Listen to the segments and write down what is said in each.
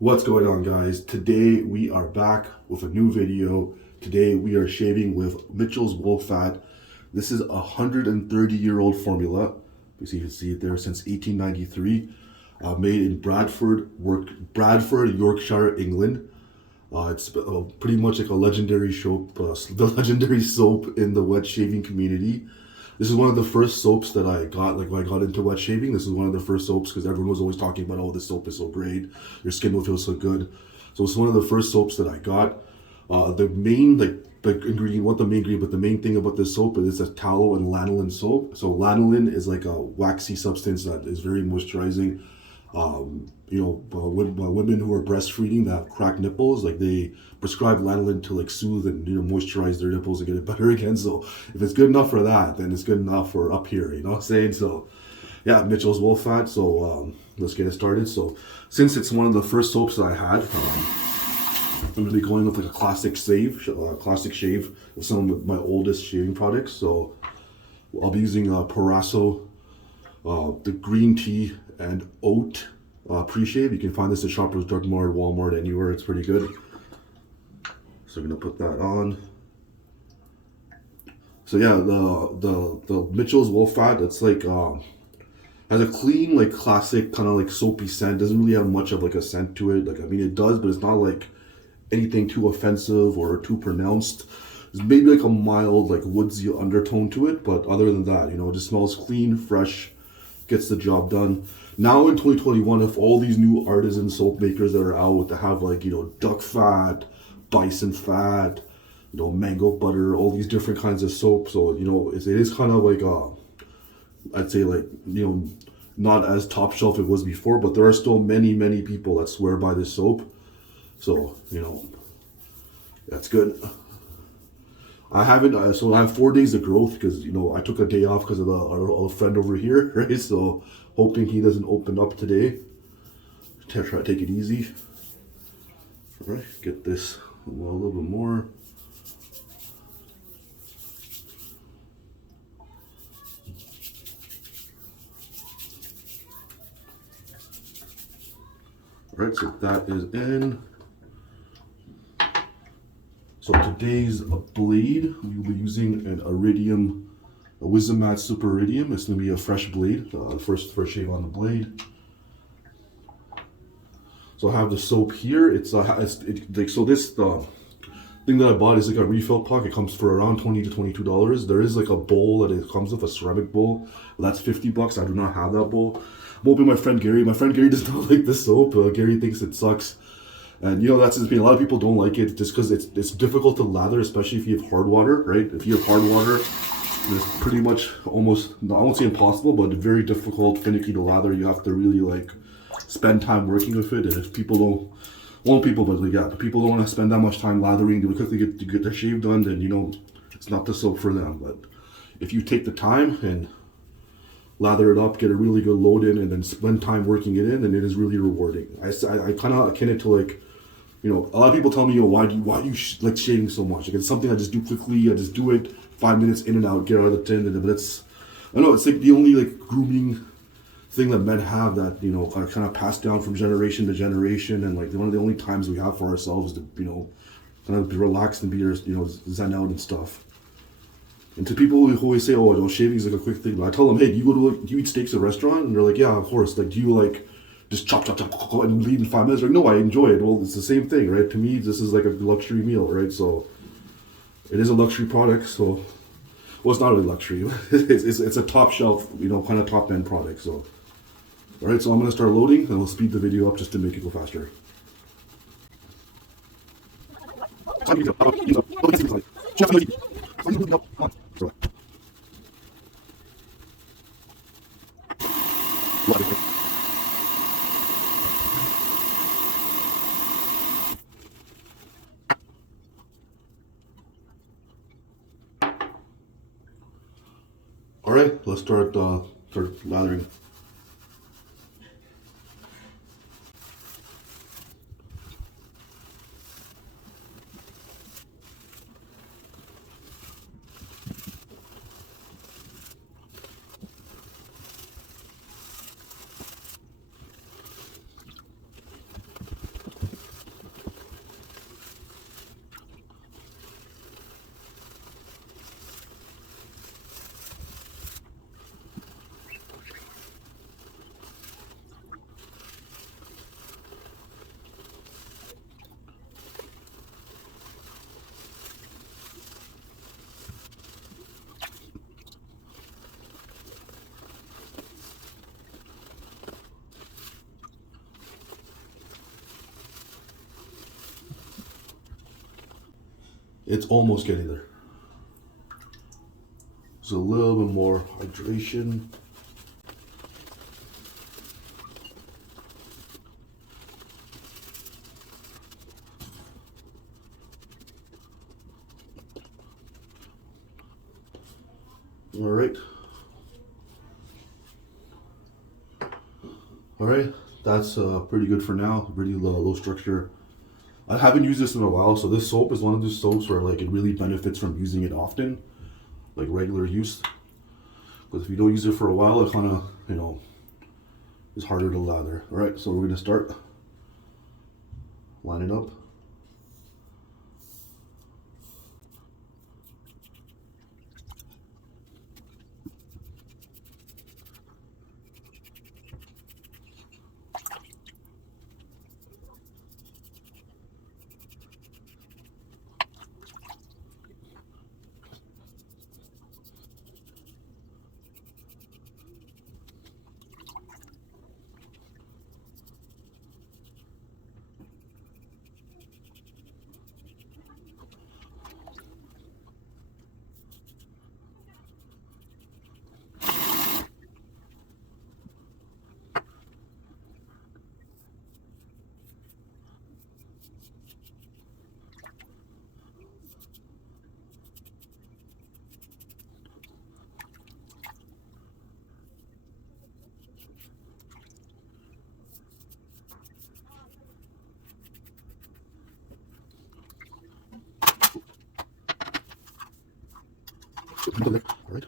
What's going on, guys? Today we are back with a new video. Today we are shaving with Mitchell's Wool Fat. This is a 130-year-old formula. You can see it there since 1893. Made in Bradford, Yorkshire, England. It's pretty much like a legendary soap, the legendary soap in the wet shaving community. This is one of the first soaps that I got, like when I got into wet shaving. This is one of the first soaps because everyone was always talking about, oh, this soap is so great, your skin will feel so good. So it's one of the first soaps that I got. The main ingredient, what the main ingredient, but the main thing about this soap is it's a tallow and lanolin soap. So lanolin is like a waxy substance that is very moisturizing. Women who are breastfeeding that have cracked nipples, like they prescribe lanolin to like soothe and moisturize their nipples and get it better again. So if it's good enough for that, then it's good enough for up here. You know what I'm saying? So yeah, Mitchell's Wool Fat. So let's get it started. So since it's one of the first soaps that I had, I'm gonna be going with like a classic shave of some of my oldest shaving products. So I'll be using Proraso, the green tea and oat pre-shave. You can find this at Shoppers Drug Mart, Walmart, anywhere. It's pretty good. So I'm gonna put that on. So yeah, the Mitchell's Wool Fat. It's like has a clean, like classic kind of like soapy scent. Doesn't really have much of like a scent to it. Like I mean, it does, but it's not like anything too offensive or too pronounced. There's maybe like a mild like woodsy undertone to it, but other than that, it just smells clean, fresh, gets the job done. Now in 2021, if all these new artisan soap makers that are out that have like, duck fat, bison fat, mango butter, all these different kinds of soap. So, it is kind of like, I'd say like, not as top shelf it was before, but there are still many, many people that swear by this soap. So, that's good. I haven't, so I have 4 days of growth because, I took a day off because of our friend over here, right? So, hoping he doesn't open up today. Try to take it easy. All right, get this a little bit more. All right, so that is in. So today's blade, we will be using an Iridium, a Wizamet Super Iridium. It's going to be a fresh blade, first shave on the blade. So I have the soap here. So this thing that I bought is like a refill pack. It comes for around $20 to $22. There is like a bowl that it comes with, a ceramic bowl. That's $50. I do not have that bowl. I'm hoping my friend Gary does not like this soap. Gary thinks it sucks. And that's his opinion. A lot of people don't like it just because it's difficult to lather, especially if you have hard water, right? If you have hard water, it's pretty much almost, I won't say impossible, but very difficult, finicky to lather. You have to really like spend time working with it. And if people don't, but people don't want to spend that much time lathering to quickly get their shave done, then it's not the soap for them. But if you take the time and lather it up, get a really good load in, and then spend time working it in, then it is really rewarding. I kind of akin it to like, a lot of people tell me, why do you like shaving so much? Like it's something I just do quickly. I just do it 5 minutes in and out, get out of the tin, but it's like the only like grooming thing that men have that are kind of passed down from generation to generation, and like one of the only times we have for ourselves to kind of be relaxed and be zen out and stuff. And to people who always say, oh, shaving is like a quick thing, but I tell them, hey, do you eat steaks at a restaurant? And they're like, yeah, of course. Like, do you like just chop and leave in 5 minutes? Like, no, I enjoy it. Well, it's the same thing, right? To me, this is like a luxury meal, right? So it is a luxury product. So, well, it's not really luxury. it's a top shelf, kind of top end product. So, all right. So I'm gonna start loading, and we'll speed the video up just to make it go faster. All right, let's start lathering. It's almost getting there. Just a little bit more hydration. All right, that's pretty good for now. Really low structure. I haven't used this in a while, so this soap is one of those soaps where like it really benefits from using it often, like regular use. Because if you don't use it for a while, it kind of, you know, is harder to lather. All right, so we're gonna start lining up. All right.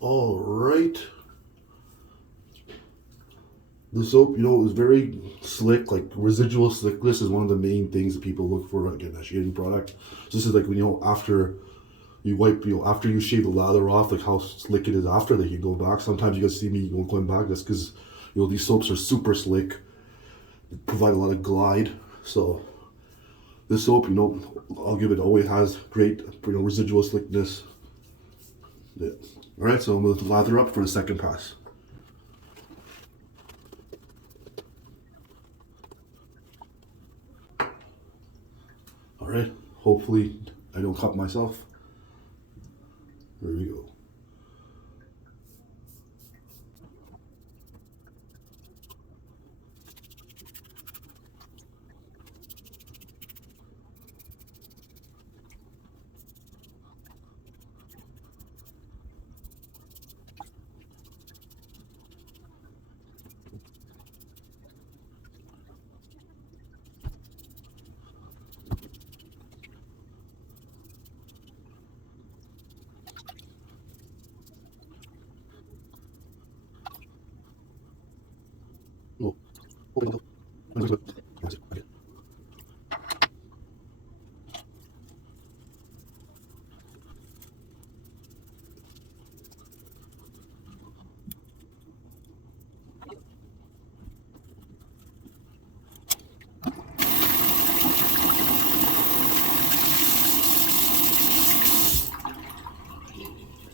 All right. The soap, you know, is very slick. Like residual slickness is one of the main things that people look for again a shaving product. So this is like when, you know, after you wipe, you know, after you shave the lather off, like how slick it is after that you go back. Sometimes you guys see me going back. That's because, you know, these soaps are super slick. They provide a lot of glide. So this soap, you know, I'll give it, always has great, you know, residual slickness. Yeah. All right, so I'm gonna lather up for the second pass. All right, hopefully I don't cut myself. There we go. Oh, open up. Okay.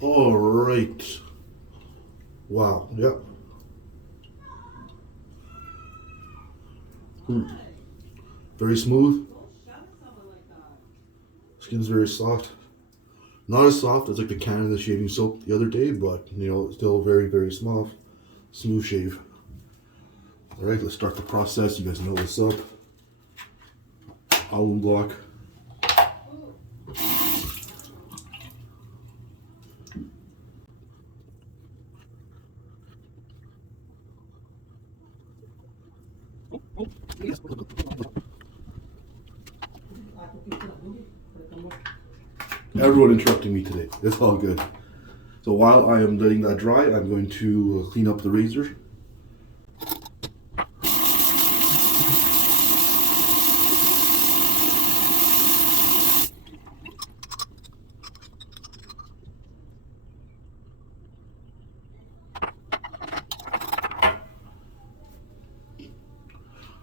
All right. Wow. Yeah. Very smooth. Skin's very soft. Not as soft as like the Canada shaving soap the other day, but you know, still very smooth shave. All right, let's start the process. You guys know what's up. Alum block. Everyone interrupting me today. It's all good. So while I am letting that dry, I'm going to clean up the razor.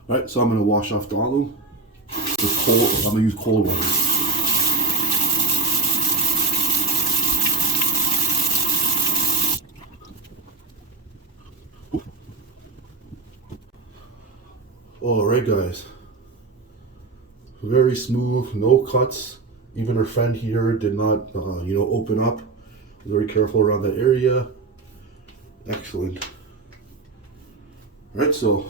Alright, so I'm gonna wash off the Alum with cold. I'm gonna use cold water. Alright guys, very smooth, no cuts. Even our friend here did not, open up. Very careful around that area. Excellent. Alright, so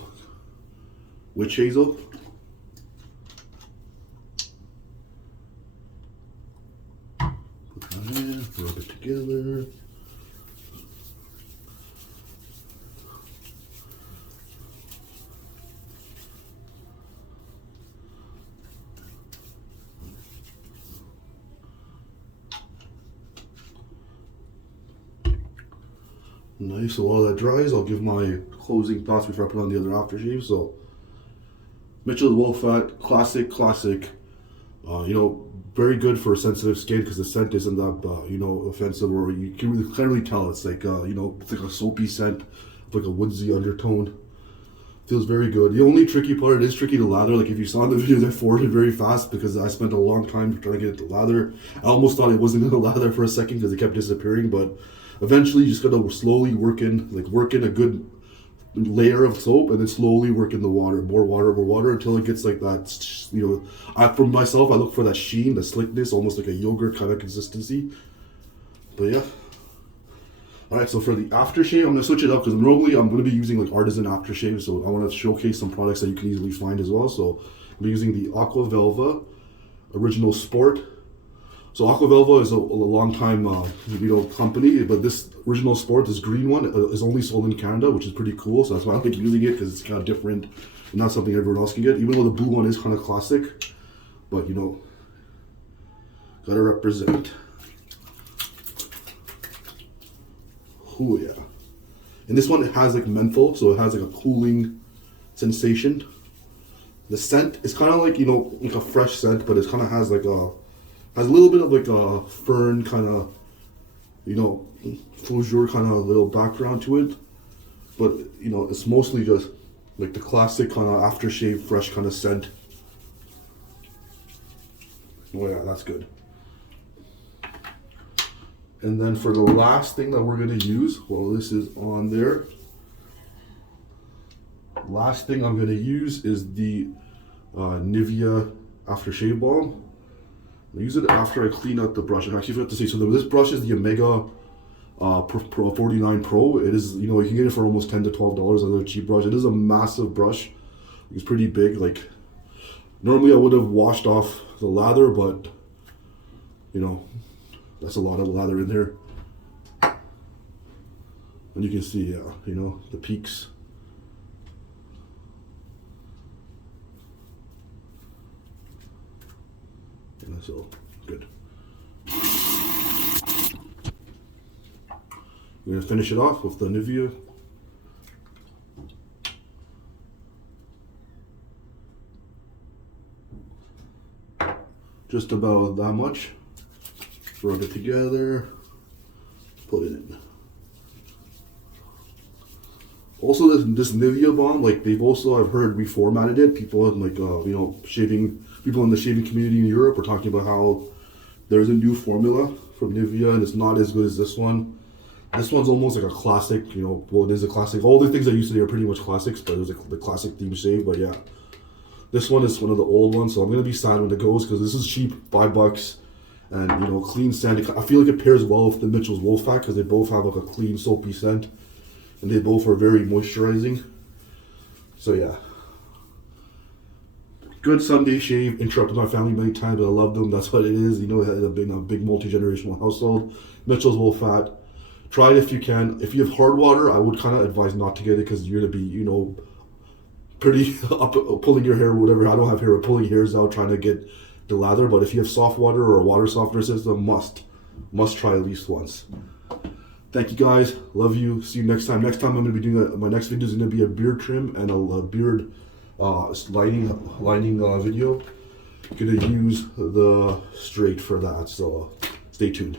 witch hazel. Put that in, rub it together. Nice, so while that dries, I'll give my closing thoughts before I put on the other aftershave. So, Mitchell's Wolf Fat, classic. Very good for sensitive skin because the scent isn't that, offensive, or you can clearly tell it's like, it's like a soapy scent, like a woodsy undertone. Feels very good. The only tricky part, it is tricky to lather. Like if you saw the video, I forward it very fast because I spent a long time trying to get it to lather. I almost thought it wasn't going to lather for a second because it kept disappearing, but eventually you just got to slowly work in a good layer of soap and then slowly work in the water, more water until it gets like that, for myself, I look for that sheen, the slickness, almost like a yogurt kind of consistency. But yeah. Alright, so for the aftershave, I'm going to switch it up because normally I'm going to be using like artisan aftershave, so I want to showcase some products that you can easily find as well. So I'm using the Aqua Velva Original Sport. So Aqua Velva is a long time company, but this Original Sport, this green one, is only sold in Canada, which is pretty cool. So that's why I like using it, because it's kind of different and not something everyone else can get. Even though the blue one is kind of classic, but gotta represent. Oh yeah. And this one, it has like menthol, so it has like a cooling sensation. The scent is kind of like, like a fresh scent, but it kind of has like a little bit of like a fern kind of, fougere kind of little background to it. But, it's mostly just like the classic kind of aftershave, fresh kind of scent. Oh yeah, that's good. And then for the last thing that we're going to use, while this is on there, last thing I'm going to use is the Nivea Aftershave Balm. I use it after I clean out the brush. I actually forgot to say, so this brush is the Omega Pro 49 Pro. It is, you can get it for almost $10 to $12 as a cheap brush. It is a massive brush. It's pretty big. Like, normally I would have washed off the lather, but, that's a lot of lather in there. And you can see, the peaks. So, good. We're going to finish it off with the Nivea. Just about that much. Rub it together. Put it in. Also, this Nivea balm, like they've also, I've heard, reformatted it. People in people in the shaving community in Europe are talking about how there's a new formula from Nivea and it's not as good as this one. This one's almost like a classic, well, it is a classic. All the things I used today are pretty much classics, but it was like the classic theme shave. But yeah, this one is one of the old ones, so I'm gonna be sad when it goes because this is cheap, $5, and clean scent. I feel like it pairs well with the Mitchell's Wolf Fat because they both have like a clean, soapy scent, and they both are very moisturizing. So yeah. Good Sunday shave. Interrupted my family many times, but I love them. That's what it is. It had a big multi-generational household. Mitchell's Wolf Fat. Try it if you can. If you have hard water, I would kind of advise not to get it because you're gonna be, pretty up pulling your hair or whatever. I don't have hair, but pulling hairs out trying to get the lather. But if you have soft water or a water softener system, must try at least once. Thank you guys. Love you. See you next time. Next time I'm gonna be doing my next video is gonna be a beard trim and a beard lining video. I'm gonna use the straight for that, so stay tuned.